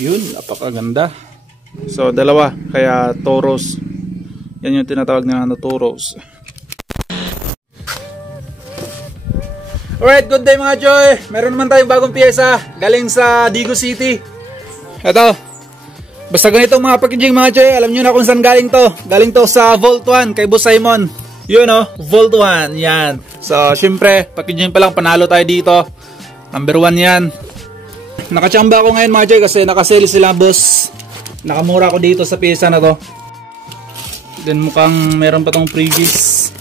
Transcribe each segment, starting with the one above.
Yun, napakaganda. So dalawa, kaya Toros. Yan yung tinatawag nila na Toros. Alright, good day mga Joy. Meron naman tayong bagong piyesa galing sa Digo City. Ito, basta ganito mga packaging mga Joy. Alam nyo na kung saan galing to. Galing to sa Vault 1 kay Boss Simon. Yun o, Vault 1, yan. So syempre, packaging pa lang, panalo tayo dito. Number 1 yan. Nakachamba ako ngayon mga Joy kasi nakasale sila boss. Nakamura ako dito sa piyesa na to. Then mukhang meron pa tong previous.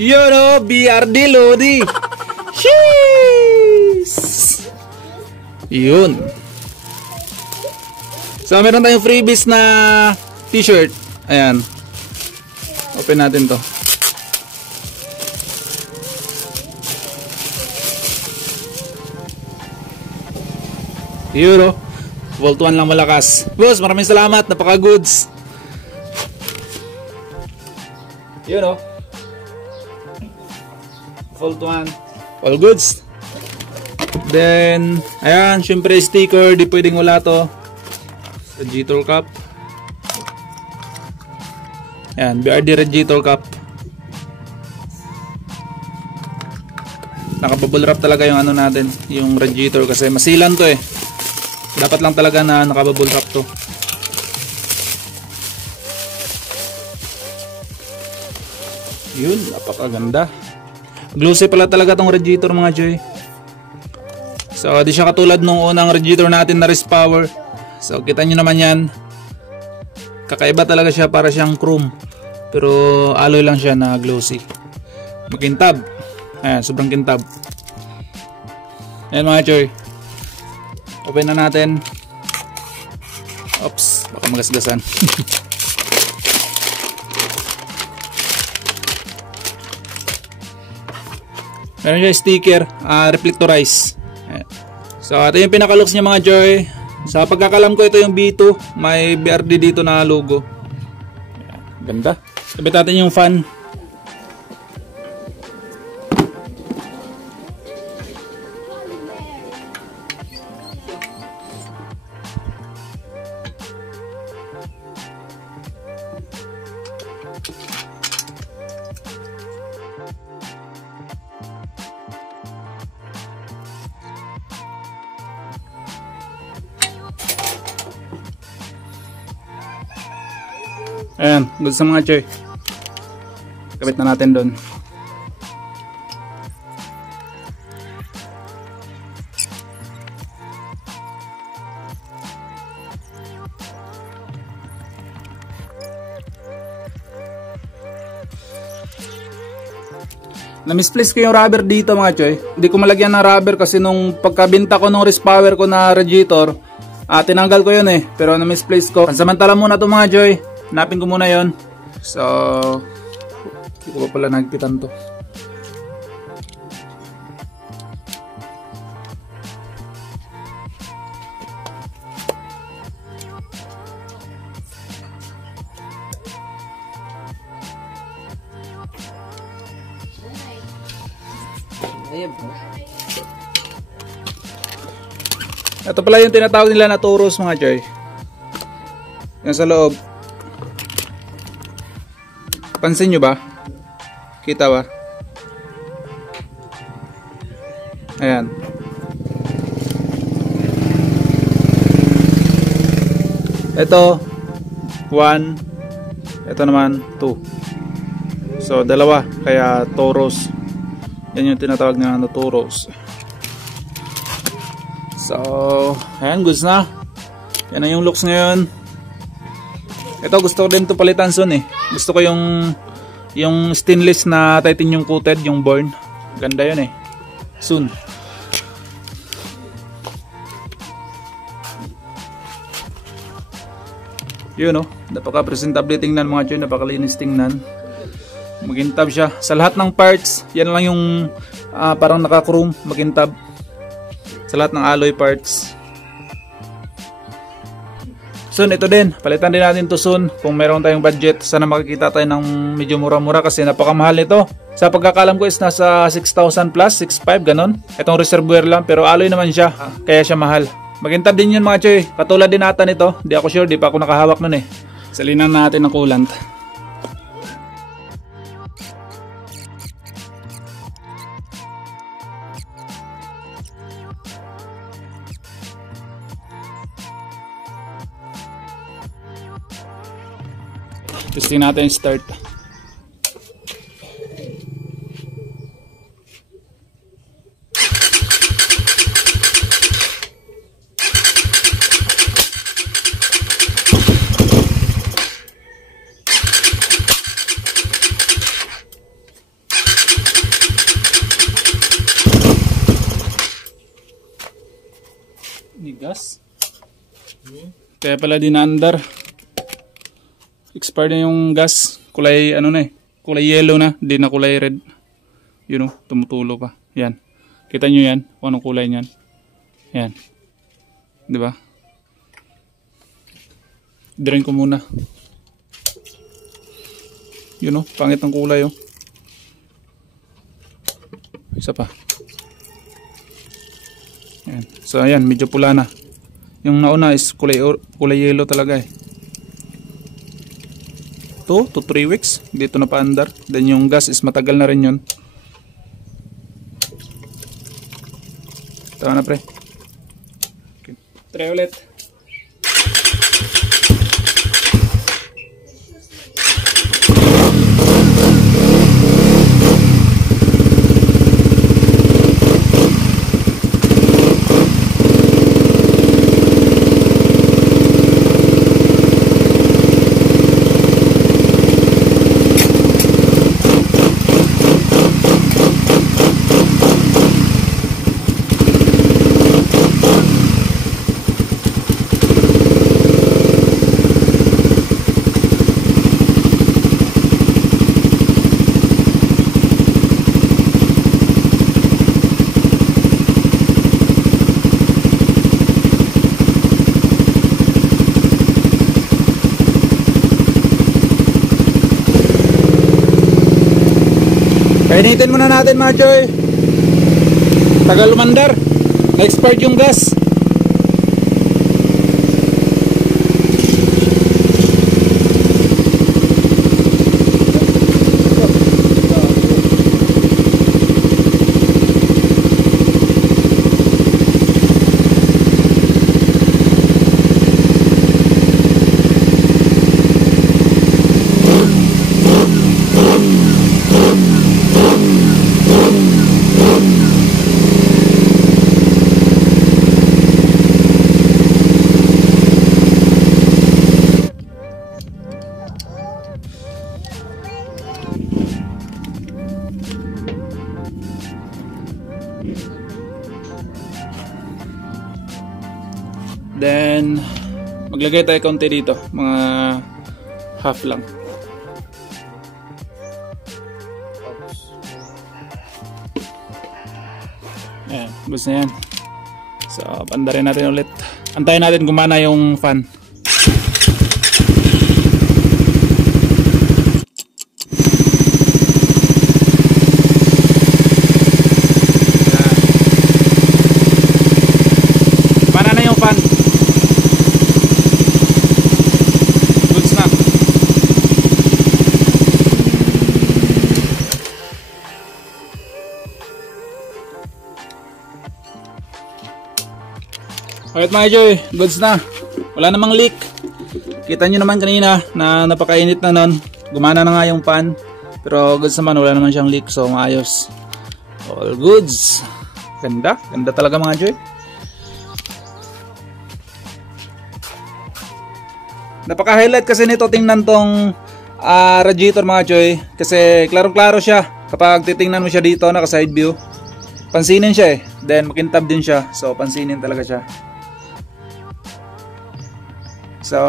Yun o, BRD Lodi. Sheesh. Yun. So meron tayong freebies na t-shirt. Ayan. Open natin to. Yun o. Vault 1 lang malakas. Boss, maraming salamat. Napaka-goods. Yun o. Vault 1. All goods. Then, ayan. Syempre sticker. Di pwedeng wala to. Radiator cup. Ayan. BRD radiator cup. Nakabubble wrap talaga yung ano natin. Yung radiator kasi masilan to eh. Dapat lang talaga na nakabubble wrap to. Yun, napakaganda. Glossy pala talaga tong radiator mga Joy. So di siya katulad nung unang radiator natin na Wrist Power. So kita nyo naman yan. Kakaiba talaga siya, para siyang chrome. Pero alloy lang siya na glossy. Makintab. Ayan, sobrang kintab. Ayan mga Joy. Open na natin. Oops, baka magasgasan. Meron siya sticker, reflectorize. So ito yung pinaka-looks niya mga Joy. Sa pagkakalam ko ito yung B2. May BRD dito na logo. Ganda. Sabit natin yung fan. Ayan, good sa mga Joy. Kabit na natin doon. Na-misplace ko yung rubber dito mga Joy. Hindi ko malagyan ng rubber kasi nung pagkabinta ko nung Wrist Power ko na radiator, tinanggal ko yun eh. Pero na-misplace ko. Pansamantala muna to mga Joy. Hanapin ko muna yon. So, hindi ko pa pala nagpitan to. Ito pala yung tinatawag nila na Toros mga Joy. Yan sa loob. Pansin nyo ba? Kita ba? Ayan. Ito 1. Ito naman 2. So dalawa, kaya Toros. Yan yung tinatawag nila na Toros. So ayan, goods na. Yan na yung looks ngayon. Ito gusto ko din to palitan soon eh. Gusto ko yung stainless na titanium coated, yung Born. Ganda yun eh. Soon. Yun oh. Napaka-presentable tingnan mga Joy. Napakalinis tingnan. Magintab siya. Sa lahat ng parts, yan lang yung parang naka-chrome. Magintab. Sa lahat ng alloy parts. soon ito din, palitan din natin to soon kung meron tayong budget. Sana makikita tayo ng medyo mura-mura kasi napakamahal nito. Sa pagkakalam ko is nasa 6,000 plus, 6,500 ganon. Itong reservoir lang pero alloy naman siya, kaya siya mahal. Magintab din yun mga choy, katulad din ata nito. Di ako sure, di pa ako nakahawak nun eh. Salinan natin ng coolant. Testing natin start. Ni gas. Kaya pala dinaandar. Expired na yung gas, kulay ano na eh, kulay yellow na, hindi na kulay red. You know, tumutulo pa. Yan. Kita nyo yan, kung anong kulay niyan. Yan. Di ba? Drain ko muna. You know, pangit ang kulay oh. Isa pa. Yan. So ayan, medyo pula na. Yung nauna is kulay yellow talaga eh. 2 to 3 weeks dito na paandar. Then yung gas is matagal na rin yun. Tama na pre. Okay. Try ulit. Painitin muna natin mga choy. Tagal lumandar. Na-expired yung gas. Then maglagay tayo kaunti dito, mga half lang. Ayan, bus na yan. So pandarin natin ulit. Antayin natin gumana yung fan. Mana na yung fan. Alright mga Joy, goods na. Wala namang leak. Kita nyo naman kanina na napakainit na nun. Gumana na nga yung pan. Pero goods naman, wala naman siyang leak. So maayos. All goods. Ganda, ganda talaga mga Joy. Napaka-highlight kasi nito tingnan tong radiator mga Joy. Kasi klarong-klaro siya. Kapag titingnan mo siya dito, naka side view. Pansinin siya eh. Then makintab din siya. So pansinin talaga siya. So,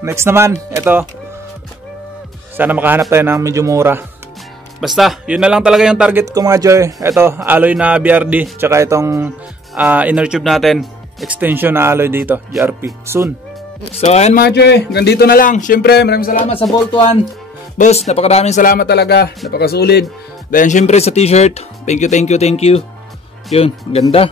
next naman, ito. Sana makahanap tayo ng medyo mura. Basta, yun na lang talaga yung target ko mga Joy. Ito, alloy na BRD. Tsaka itong inner tube natin. Extension na alloy dito, GRP. Soon. So ayan mga choy, ganito na lang. Siyempre maraming salamat sa Volt 1. Boss, napakaraming salamat talaga. Napakasulit. Dahil siyempre sa t-shirt. Thank you. Yun, ganda.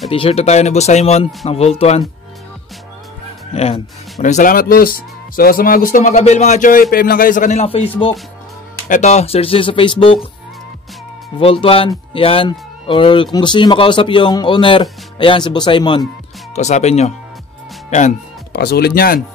May t-shirt na tayo ni Boss Simon ng Volt 1. Ayan. Maraming salamat boss. So sa mga gusto makabil mga choy, PM lang kayo sa kanilang Facebook. Eto, search nyo sa Facebook Volt 1, yan. Or kung gusto nyo makausap yung owner, ayan si Boss Simon. Kausapin nyo. Yan, pakasulit nyan.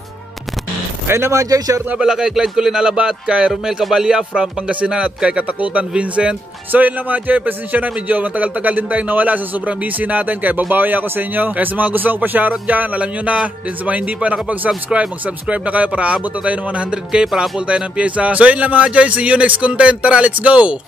Ayun na mga choy, short nga pala kay Clyde Colin Alabat, kay Romel Cabalia from Pangasinan at kay Katakutan Vincent. So yun lang mga choy, pasensya na, medyo matagal-tagal din tayong nawala sa sobrang busy natin, kaya babawi ako sa inyo. Kaya sa mga gusto mong pa-shoutout dyan, alam nyo na. Din sa mga hindi pa nakapag-subscribe, mag-subscribe na kayo para abot na tayo ng 100k para apple tayo ng pyesa. So yun lang mga choy, see you next content. Tara, let's go!